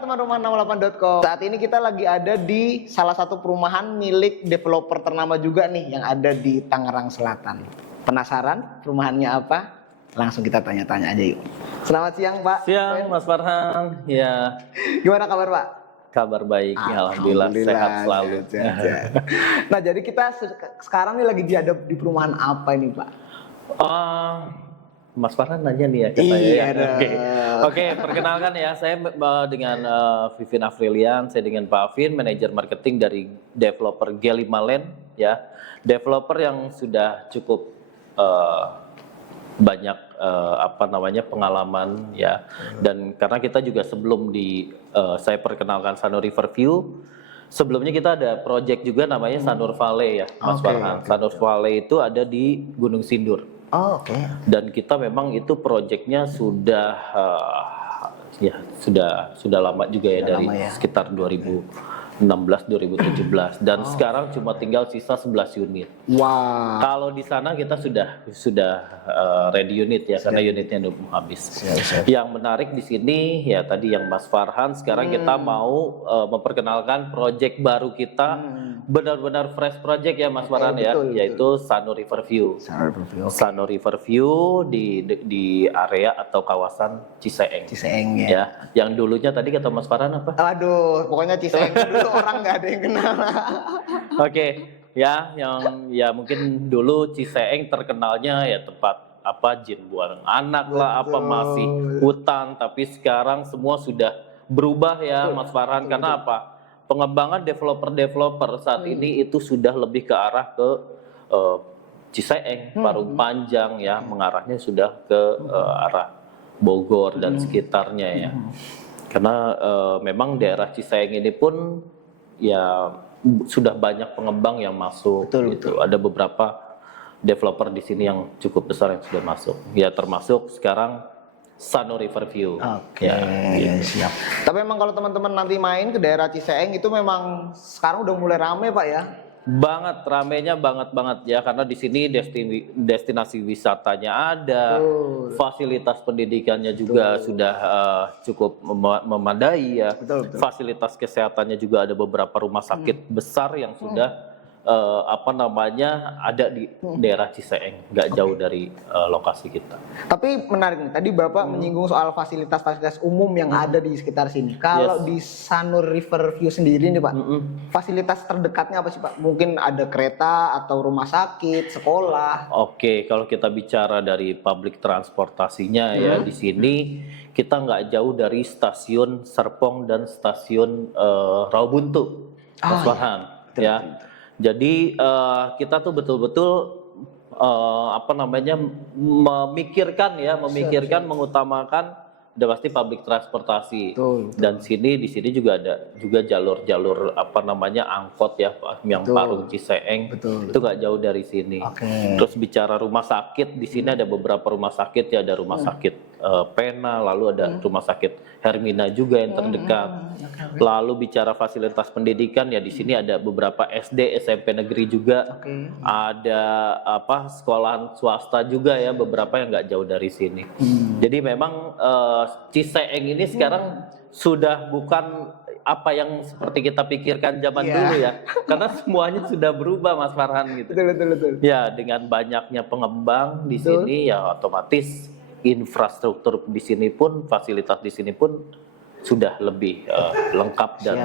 teman rumah 68.com. Saat ini kita lagi ada di salah satu perumahan milik developer ternama juga nih yang ada di Tangerang Selatan. Penasaran perumahannya apa? Langsung kita tanya-tanya aja yuk. Selamat siang Pak. Siang Mas Farhan. Ya. Gimana kabar Pak? Kabar baik, alhamdulillah sehat selalu. Nah jadi kita sekarang nih lagi di perumahan apa ini Pak? Mas Farhan nanya nih ya ke saya ya. Oke, perkenalkan ya, saya dengan Vivin Afrilian, saya dengan Pak Vin, manajer marketing dari developer G5 Land ya. Developer yang sudah cukup banyak pengalaman ya. Dan karena kita juga sebelum saya perkenalkan Sanur Riverview, sebelumnya kita ada project juga namanya Sanur Valley ya, Mas Farhan. Sanur Valley itu ada di Gunung Sindur. Oh, oke. Dan kita memang itu proyeknya sudah sudah lama juga ya, dari sekitar 2016-2017 dan sekarang cuma tinggal sisa 11 unit. Wow. Kalau di sana kita sudah ready unit ya, karena unitnya udah habis. Yang menarik di sini ya tadi yang Mas Farhan, sekarang kita mau memperkenalkan proyek baru kita, benar-benar fresh project ya Mas Farhan ya, yaitu Sanur Riverview. Sanur Riverview di area atau kawasan Ciseeng. Ciseeng ya. Yang dulunya tadi kata Mas Farhan apa? Aduh, pokoknya Ciseeng dulu orang nggak ada yang kenal. Oke, ya yang mungkin dulu Ciseeng terkenalnya ya tempat jin buang anak lah, masih hutan, tapi sekarang semua sudah berubah ya Mas Farhan. Karena apa? Pengembangan developer saat ini itu sudah lebih ke arah ke Ciseeng, Parung Panjang ya, mengarahnya sudah ke arah Bogor dan sekitarnya ya. Karena memang daerah Ciseeng ini pun ya sudah banyak pengembang yang masuk. Betul. Ada beberapa developer di sini yang cukup besar yang sudah masuk. Ya termasuk sekarang Sanur Riverview. Oke, siap. Tapi memang kalau teman-teman nanti main ke daerah Ciseeng itu memang sekarang udah mulai rame Pak ya? Banget, ramenya banget ya, karena di sini destinasi wisatanya ada, fasilitas pendidikannya juga sudah cukup memadai ya. Fasilitas kesehatannya juga ada beberapa rumah sakit besar yang sudah ada di daerah Ciseeng, nggak jauh dari lokasi kita. Tapi menarik nih, tadi Bapak menyinggung soal fasilitas-fasilitas umum yang ada di sekitar sini. Kalau di Sanur Riverview sendiri nih Pak, fasilitas terdekatnya apa sih Pak? Mungkin ada kereta atau rumah sakit, sekolah. Oke, kalau kita bicara dari public transportasinya ya, di sini kita nggak jauh dari stasiun Serpong dan stasiun Rawabuntu, Mas Farhan ya. Jadi kita tuh betul-betul memikirkan mengutamakan udah pasti public transportasi. Dan di sini juga ada jalur-jalur angkot ya, yang Parung Ciseeng. Itu nggak jauh dari sini. Terus bicara rumah sakit, di sini ada beberapa rumah sakit ya, ada rumah sakit Pena, lalu ada rumah sakit Hermina juga yang terdekat. Lalu bicara fasilitas pendidikan ya, di sini ada beberapa SD, SMP negeri juga. Ada sekolahan swasta juga ya, beberapa yang nggak jauh dari sini. Jadi memang Ciseeng ini sekarang sudah bukan apa yang seperti kita pikirkan zaman dulu ya, karena semuanya sudah berubah Mas Farhan gitu. Betul. Ya, dengan banyaknya pengembang di sini ya otomatis infrastruktur di sini pun, fasilitas di sini pun sudah lebih lengkap dan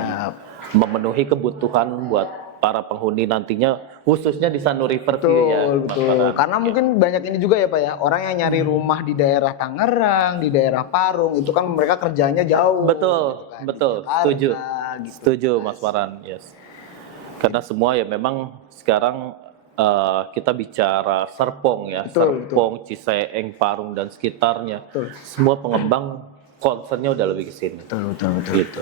memenuhi kebutuhan buat para penghuni nantinya, khususnya di Sanur Riverview ya. Betul. Karena mungkin banyak ini juga ya Pak ya, orang yang nyari rumah di daerah Tangerang, di daerah Parung, itu kan mereka kerjanya jauh. Betul. Setuju Mas Farhan, yes. Karena semua ya memang sekarang kita bicara Serpong ya, Serpong, Ciseeng, Parung dan sekitarnya, semua pengembang concernnya udah lebih ke sini. Betul. Gitu.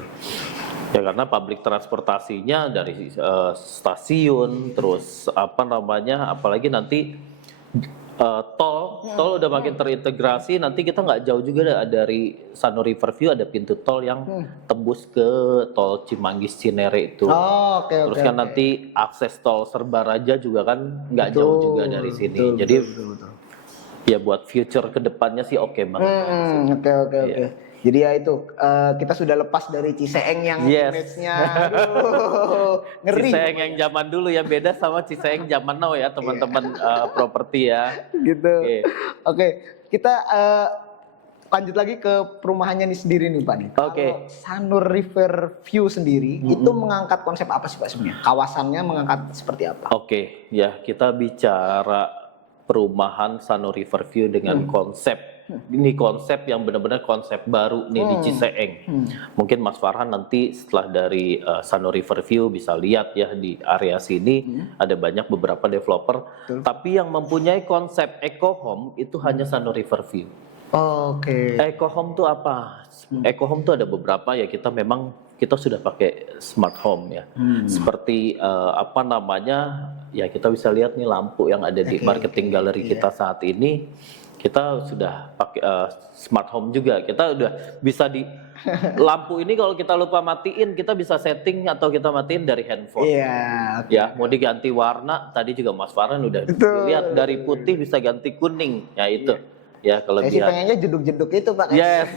Ya karena public transportasinya dari stasiun, terus apalagi nanti tol udah makin terintegrasi, nanti kita nggak jauh juga dari Sanur Riverview ada pintu tol yang tembus ke tol Cimanggis Cinere itu. Terus kan nanti akses tol Serbaraja juga kan nggak jauh juga dari sini. Jadi ya buat future kedepannya sih oke banget. Oke. Jadi ya itu kita sudah lepas dari Ciseeng yang Yes. image-nya aduh, ngeri. Ciseeng yang zaman dulu ya beda sama Ciseeng zaman now ya teman-teman properti ya. Gitu. Oke. Oke, kita lanjut lagi ke perumahannya nih sendiri nih Pak nih. Oke. Kalau Sanur River View sendiri itu mengangkat konsep apa sih Pak sebenarnya? Kawasannya mengangkat seperti apa? Oke, ya kita bicara perumahan Sanur River View dengan konsep. Ini konsep yang benar-benar konsep baru nih di Ciseeng. Mungkin Mas Farhan nanti setelah dari Sanur River View bisa lihat ya di area sini ada banyak beberapa developer. Tapi yang mempunyai konsep eco home itu hanya Sanur River View. Oke. Eco home tuh apa? Eco home tuh ada beberapa ya kita sudah pakai smart home ya. Seperti apa namanya? Ya kita bisa lihat nih lampu yang ada di marketing gallery kita saat ini. Kita sudah pakai smart home juga. Kita udah bisa di lampu ini kalau kita lupa matiin kita bisa setting atau kita matiin dari handphone. Iya. Ya, mau diganti warna tadi juga Mas Farhan udah lihat dari putih bisa ganti kuning. Ya itu. Ya Saya sih kelebihan. pengennya jeduk-jeduk itu Pak. Yes.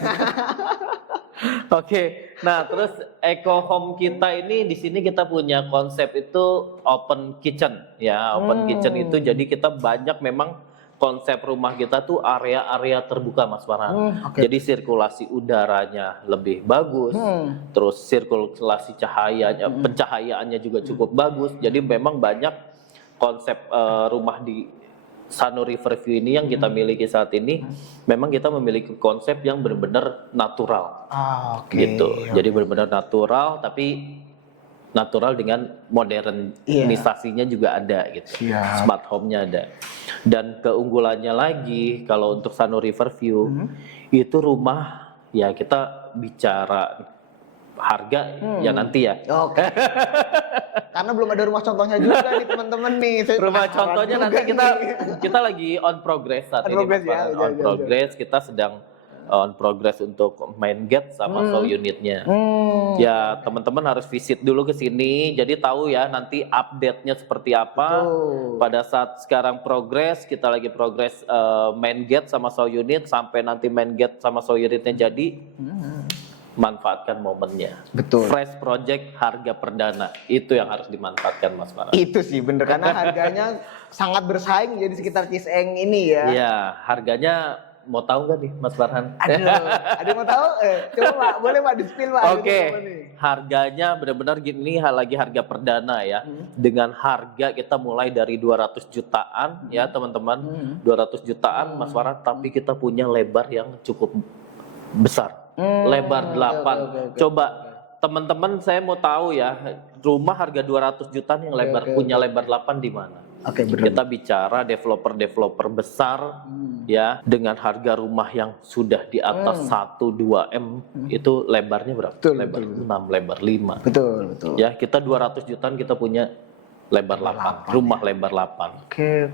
Oke. Nah, terus eco home kita ini di sini kita punya konsep itu open kitchen ya. Open kitchen itu jadi kita banyak memang konsep rumah kita tuh area-area terbuka Mas Farhan. Jadi sirkulasi udaranya lebih bagus. Terus sirkulasi cahayanya, pencahayaannya juga cukup bagus. Jadi memang banyak konsep rumah di Sanur River View ini yang kita miliki saat ini memang kita memiliki konsep yang benar-benar natural gitu. Jadi benar-benar natural tapi natural dengan modernisasinya juga ada gitu. Smart home-nya ada. Dan keunggulannya lagi kalau untuk Sanur River View itu rumah ya kita bicara harga ya nanti ya. Oke. Karena belum ada rumah contohnya juga nih teman-teman nih. Saya Rumah penasaran contohnya juga nanti nih. kita lagi on progress saat On ini. progress Mas ya, Farhan. On progress kita sedang on progress untuk main gate sama show unitnya. Ya teman-teman harus visit dulu ke sini. Jadi tahu ya nanti update-nya seperti apa. Pada saat sekarang progress kita lagi progress main gate sama show unit sampai nanti main gate sama show unitnya jadi. Manfaatkan momennya. Betul. Fresh project harga perdana itu yang harus dimanfaatkan Mas Farhan. Itu sih bener karena harganya sangat bersaing ya di sekitar Ciseeng ini ya. Iya, harganya mau tahu nggak nih Mas Farhan? Aduh, ada yang mau tahu? Coba Pak, boleh Pak di-spill Pak. Oke, harganya benar-benar gini lagi harga perdana ya. Dengan harga kita mulai dari 200 jutaan ya teman-teman. 200 jutaan Mas Farhan, tapi kita punya lebar yang cukup besar. Lebar 8. Coba teman-teman saya mau tahu ya, rumah harga 200 jutaan yang punya lebar 8 di mana? Oke, benar. Kita bicara developer besar ya dengan harga rumah yang sudah di atas 1-2 M itu lebarnya berapa? Betul, lebar 6, lebar 5. Betul. Ya, kita 200 jutaan kita punya lebar 8, rumah lebar 8. Oke.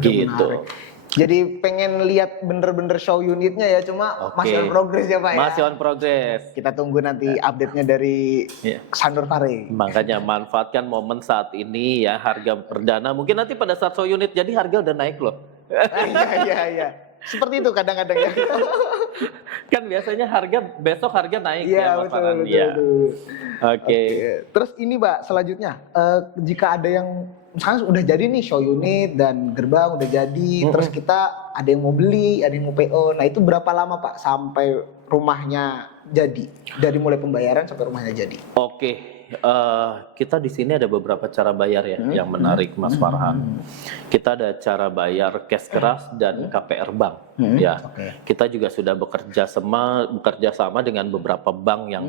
Gitu. Menarik. Jadi pengen lihat bener-bener show unitnya ya, cuma masih on progress ya Pak ya. Masih on progress. Kita tunggu nanti update-nya dari Sanur Fare. Makanya manfaatkan momen saat ini ya, harga perdana. Mungkin nanti pada saat show unit jadi harga udah naik loh. Iya. Seperti itu kadang-kadang ya. Kan biasanya besok harga naik ya Mas Farhan. Betul. Oke. Terus ini Pak, selanjutnya jika ada yang misalnya udah jadi nih show unit dan gerbang udah jadi, terus kita ada yang mau beli, ada yang mau PO. Nah, itu berapa lama Pak sampai rumahnya jadi? Dari mulai pembayaran sampai rumahnya jadi. Oke. Kita di sini ada beberapa cara bayar ya yang menarik Mas Farhan. Kita ada cara bayar cash keras dan KPR bank ya. Kita juga sudah bekerja sama dengan beberapa bank yang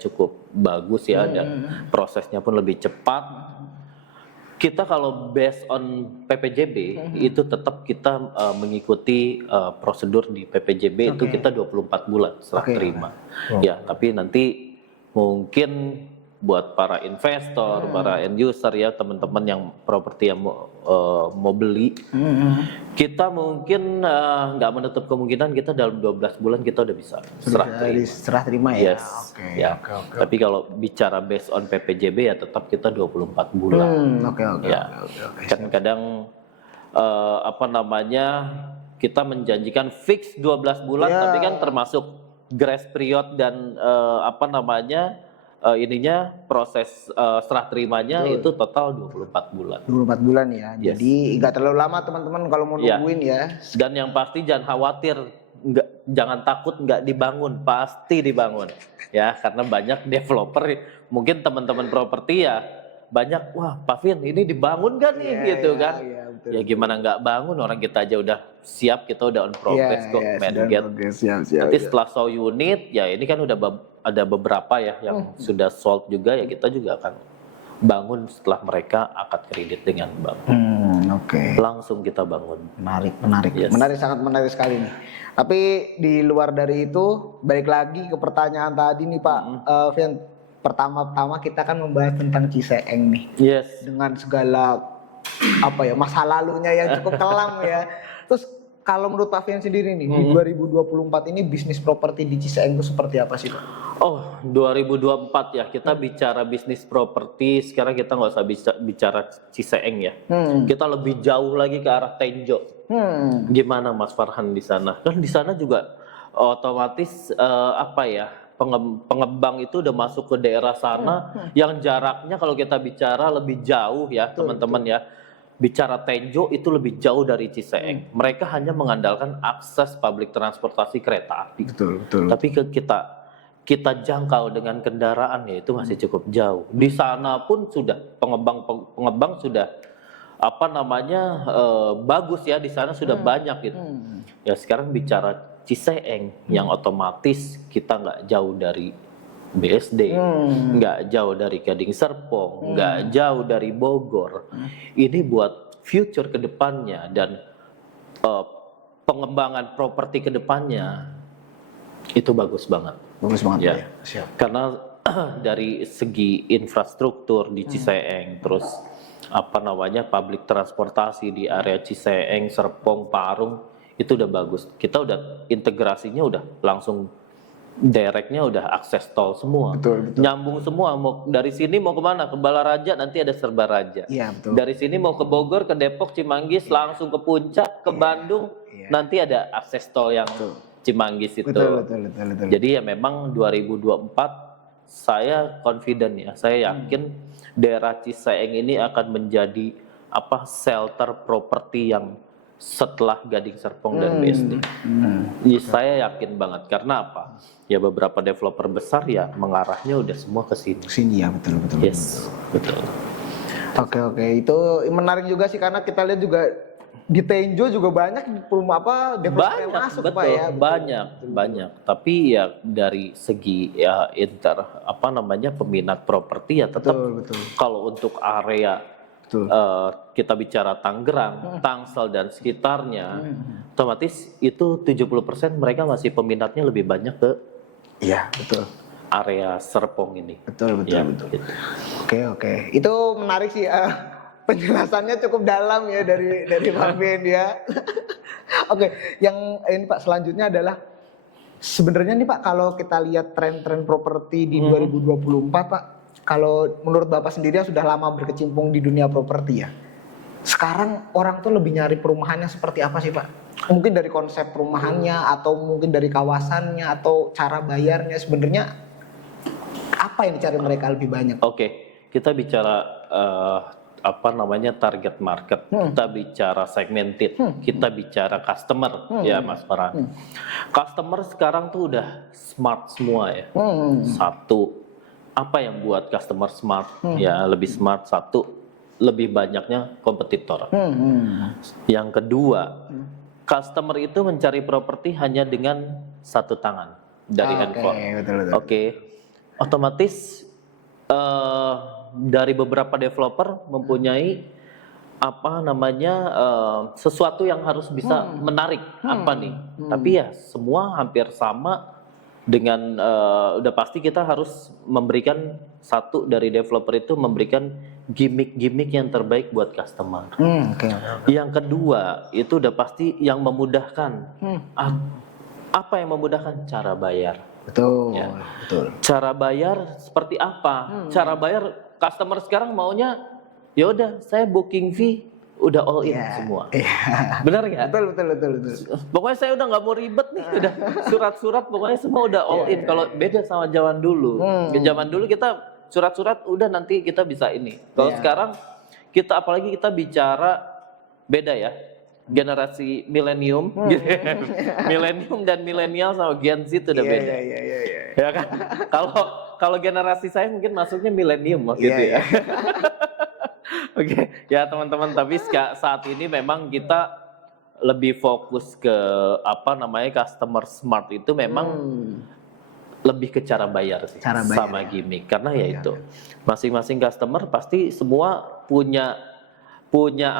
cukup bagus ya dan prosesnya pun lebih cepat. Kita kalau based on PPJB itu tetap kita mengikuti prosedur di PPJB itu kita 24 bulan setelah terima. Ya, tapi nanti mungkin buat para investor, para end user ya, teman-teman yang properti yang mau beli, kita mungkin nggak menutup kemungkinan kita dalam 12 bulan kita udah bisa serah terima ya. Yes. Tapi kalau bicara based on PPJB ya tetap kita 24 bulan. Oke. Kan kadang kita menjanjikan fix 12 bulan, tapi kan termasuk grace period dan ininya proses serah terimanya itu total 24 bulan. 24 bulan ya. Yes. Jadi nggak terlalu lama teman-teman kalau mau nungguin ya. Dan yang pasti jangan khawatir, jangan takut nggak dibangun, pasti dibangun. Ya, karena banyak developer, mungkin teman-teman properti ya banyak, wah Pak Vin ini dibangun kan nih gitu kan. Betul. Ya gimana nggak bangun, orang kita aja udah siap, kita udah on progress kok, main get. Nanti setelah show unit, ya ini kan udah ada beberapa ya yang sudah sold juga, ya kita juga akan bangun setelah mereka akad kredit dengan bank. Langsung kita bangun. Menarik. Yes. Sangat menarik sekali nih. Tapi di luar dari itu, balik lagi ke pertanyaan tadi nih Pak Vin. Pertama-tama kita kan membahas tentang Ciseeng nih. Yes. Dengan segala masa lalunya yang cukup kelam ya. Terus kalau menurut Pak Vin sendiri nih, di 2024 ini bisnis properti di Ciseeng itu seperti apa sih Pak? Oh, 2024 ya, kita bicara bisnis properti, sekarang kita nggak usah bicara Ciseeng ya. Kita lebih jauh lagi ke arah Tenjo. Gimana Mas Farhan di sana? Kan di sana juga otomatis pengembang itu udah masuk ke daerah sana yang jaraknya kalau kita bicara lebih jauh ya teman-teman ya. Bicara Tenjo itu lebih jauh dari Ciseeng. Mereka hanya mengandalkan akses public transportasi kereta api. Betul. Tapi kita jangkau dengan kendaraan ya itu masih cukup jauh. Di sana pun sudah pengembang sudah bagus ya, di sana sudah banyak gitu. Ya sekarang bicara Ciseeng yang otomatis kita nggak jauh dari BSD, nggak jauh dari Gading Serpong, nggak jauh dari Bogor. Ini buat future kedepannya dan pengembangan properti kedepannya itu bagus banget. Bagus banget ya. Siap. Karena dari segi infrastruktur di Ciseeng, terus public transportasi di area Ciseeng, Serpong, Parung itu udah bagus. Kita udah integrasinya udah langsung directnya udah akses tol semua, betul. Nyambung semua. Mau dari sini mau kemana? Ke Balaraja nanti ada Serba Raja. Iya, betul. Dari sini mau ke Bogor, ke Depok, Cimanggis, langsung ke Puncak, ke Bandung, nanti ada akses tol yang Cimanggis itu. Betul. Jadi ya memang 2024 saya confident ya, saya yakin daerah Ciseeng ini akan menjadi shelter properti yang setelah Gading Serpong dan BSD. Saya yakin banget karena apa? Ya beberapa developer besar ya mengarahnya udah semua ke sini. Sini ya, betul. Yes, betul. Oke. Itu menarik juga sih karena kita lihat juga di Tenjo juga banyak developer yang masuk betul, Pak ya. Banyak. Tapi ya dari segi peminat properti ya tetap kalau untuk area kita bicara Tangerang, Tangsel dan sekitarnya, otomatis itu 70% mereka masih peminatnya lebih banyak ke area Serpong ini. Betul. Gitu. Oke. Itu menarik sih. Penjelasannya cukup dalam ya dari Pak Vin ya. Oke, yang ini Pak selanjutnya adalah sebenarnya nih Pak kalau kita lihat tren-tren properti di 2024 Pak. Kalau menurut Bapak sendiri yang sudah lama berkecimpung di dunia properti ya, sekarang orang tuh lebih nyari perumahannya seperti apa sih Pak? Mungkin dari konsep perumahannya atau mungkin dari kawasannya atau cara bayarnya, sebenarnya apa yang dicari mereka lebih banyak? Oke, kita bicara target market, kita bicara segmented, kita bicara customer ya Mas Farhan. Customer sekarang tuh udah smart semua ya. Satu, apa yang buat customer smart? Ya lebih smart. Satu, lebih banyaknya kompetitor. Yang kedua, customer itu mencari properti hanya dengan satu tangan dari handphone. Betul. Oke. Otomatis dari beberapa developer mempunyai sesuatu yang harus bisa menarik tapi ya semua hampir sama dengan udah pasti kita harus memberikan satu dari developer itu memberikan gimmick yang terbaik buat customer. Yang kedua itu udah pasti yang memudahkan. Apa yang memudahkan? Cara bayar. Betul. Cara bayar seperti apa? Cara bayar customer sekarang maunya ya udah saya booking fee udah all in Iya, semua. iya. Benar nggak? Betul. Pokoknya saya udah nggak mau ribet nih, udah surat-surat pokoknya semua udah all in. Kalau beda sama zaman dulu, zaman dulu kita surat-surat udah nanti kita bisa ini. Kalau sekarang kita apalagi kita bicara beda ya, generasi milenium, milenium dan milenial sama Gen Z itu udah beda. Iya. Ya kan? Kalau generasi saya mungkin masuknya milenium waktu itu ya. Oke, ya teman-teman, tapi saat ini memang kita lebih fokus ke apa namanya customer smart itu memang lebih ke cara bayar sih, sama gimmick. Karena ya itu masing-masing customer pasti semua punya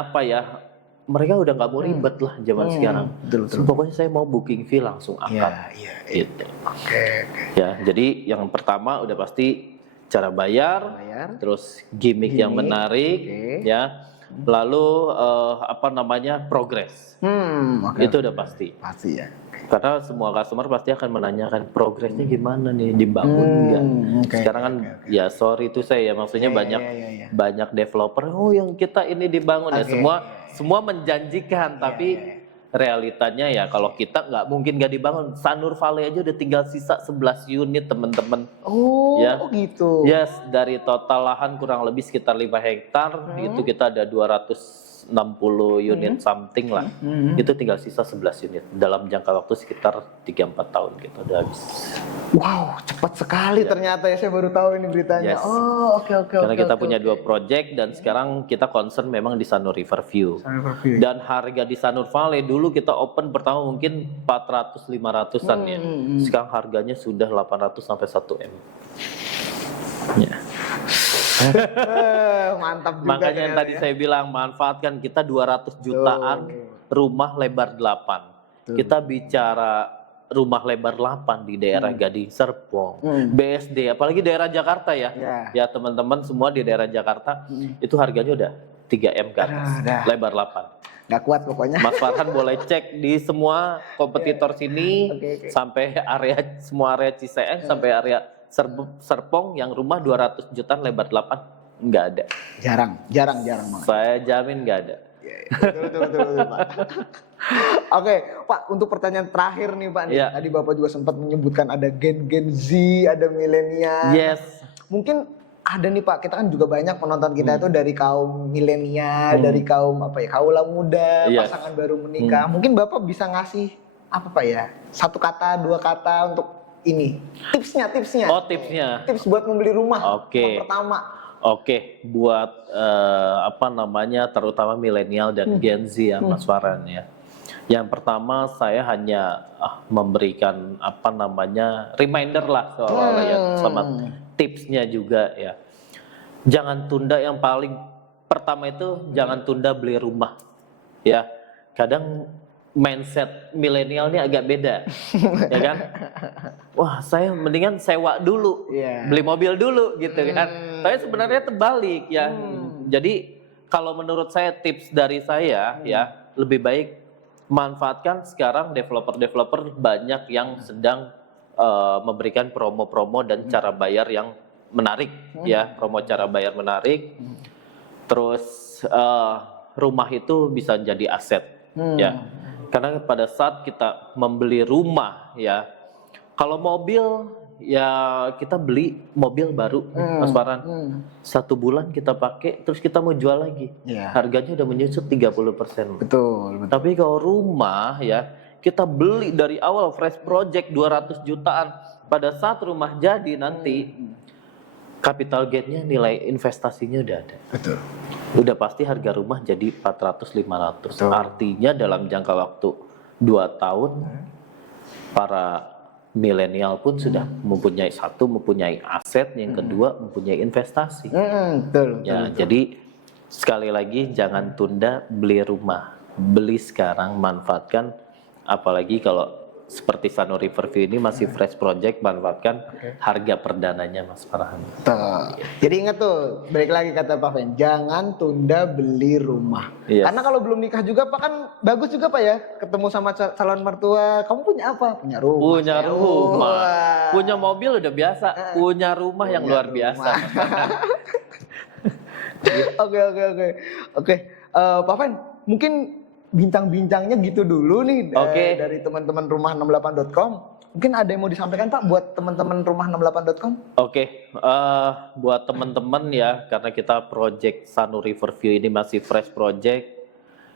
apa ya? Mereka udah nggak mau ribet lah zaman sekarang. Betul. Pokoknya saya mau booking fee langsung angkat. Gitu. Oke. Ya, jadi yang pertama udah pasti cara bayar. Terus gimmick yang menarik, ya. Lalu apa namanya progres. Itu udah pasti. Pasti ya. Karena semua customer pasti akan menanyakan progresnya gimana nih, dibangun nggak? Sekarang kan ya sorry itu saya ya maksudnya banyak developer yang kita ini dibangun ya semua menjanjikan tapi realitanya ya kalau kita nggak mungkin nggak dibangun. Sanur Valley aja udah tinggal sisa 11 unit teman-teman. Gitu. Yes, dari total lahan kurang lebih sekitar 5 hektar itu kita ada 260 unit something lah. Itu tinggal sisa 11 unit dalam jangka waktu sekitar 3-4 tahun gitu udah habis. Wow, cepat sekali ternyata ya, saya baru tahu ini beritanya. Yes. Oke. Karena kita punya 2 project dan sekarang kita concern memang di Sanur Riverview. Dan harga di Sanur Valley dulu kita open pertama mungkin 400-500an ya. Sekarang harganya sudah 800 sampai 1 M. Ya. Mantap juga. Makanya yang tadi saya bilang manfaatkan kita 200 jutaan rumah lebar 8. Kita bicara rumah lebar 8 di daerah Gading Serpong, BSD, apalagi daerah Jakarta ya. Ya teman-teman semua di daerah Jakarta itu harganya udah 3M ke atas, lebar 8. Nggak kuat pokoknya. Mas Farhan boleh cek di semua kompetitor sini sampai semua area Ciseeng sampai area Serpong yang rumah 200 jutaan lebar 8 nggak ada. Jarang banget. Saya jamin nggak ada. Betul, Pak. Oke, Pak, untuk pertanyaan terakhir nih, Pak. Tadi Bapak juga sempat menyebutkan ada Gen Z, ada milenial. Yes. Mungkin ada nih, Pak. Kita kan juga banyak penonton kita itu dari kaum milenial, dari kaum kaula muda, pasangan baru menikah. Mungkin Bapak bisa ngasih apa, Pak ya? 1 kata, 2 kata untuk ini. Tipsnya. Oh, tipsnya. Tips buat membeli rumah. Oke. Yang pertama. Oke, buat apa namanya terutama milenial dan Gen Z ya Mas Farhan ya. Yang pertama saya hanya memberikan apa namanya reminder lah soal ya sama tipsnya juga ya. Jangan tunda, yang paling pertama itu jangan tunda beli rumah. Ya. Kadang mindset milenial ini agak beda. Ya kan? Wah, saya mendingan sewa dulu. Beli mobil dulu gitu kan. Tapi sebenarnya terbalik ya. Jadi kalau menurut saya tips dari saya ya lebih baik manfaatkan sekarang developer banyak yang sedang memberikan promo-promo dan cara bayar yang menarik ya, promo cara bayar menarik. Terus rumah itu bisa jadi aset ya. Karena pada saat kita membeli rumah ya, kalau mobil ya kita beli mobil baru Mas Farhan 1 bulan kita pakai terus kita mau jual lagi harganya udah menyusut 30%. Betul. Tapi kalau rumah ya kita beli dari awal fresh project 200 jutaan, pada saat rumah jadi nanti capital gain-nya, nilai investasinya udah ada. Betul. Udah pasti harga rumah jadi 400-500. Artinya dalam jangka waktu 2 tahun para milenial pun sudah mempunyai aset, yang kedua mempunyai investasi. Betul. Jadi sekali lagi jangan tunda beli rumah, beli sekarang, manfaatkan. Apalagi kalau seperti Sanur Riverview ini masih fresh project, manfaatkan harga perdananya Mas Farhan. Jadi ingat tuh, balik lagi kata Pak Fen, jangan tunda beli rumah. Karena kalau belum nikah juga Pak kan bagus juga Pak ya, ketemu sama calon mertua, kamu punya apa? Punya rumah. Punya rumah. Punya mobil udah biasa, punya rumah yang luar biasa. Oke. Pak Fen, mungkin bincang-bincangnya gitu dulu nih Oke. dari teman-teman rumah68.com. Mungkin ada yang mau disampaikan Pak buat teman-teman rumah68.com? Oke, buat teman-teman ya, karena kita project Sanuri Riverview ini masih fresh project,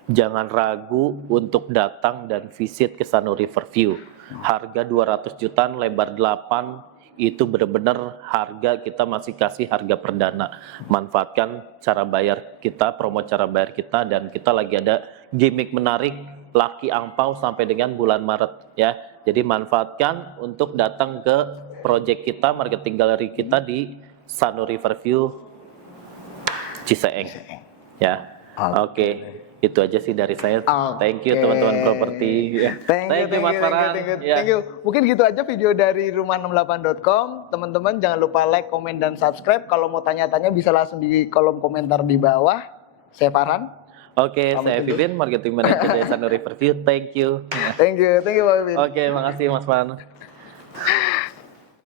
jangan ragu untuk datang dan visit ke Sanuri Riverview. Harga 200 jutaan, lebar 8, itu benar-benar harga kita masih kasih harga perdana. Manfaatkan cara bayar kita, promo cara bayar kita, dan kita lagi ada gimmick menarik, laki angpau sampai dengan bulan Maret ya. Jadi manfaatkan untuk datang ke project kita, marketing galeri kita di Sanuri Riverview Ciseeng. Ya. Oke. Itu aja sih dari saya. Thank you teman-teman properti. Thank you Mas Farhan. Thank you. Mungkin gitu aja video dari rumah68.com. Teman-teman jangan lupa like, komen, dan subscribe. Kalau mau tanya-tanya bisa langsung di kolom komentar di bawah. Saya Farhan. Oke, saya Vivin, marketing manager dari Sanuri Riverview. Thank you. Thank you Pak Vivin. Oke, makasih Mas Farhan.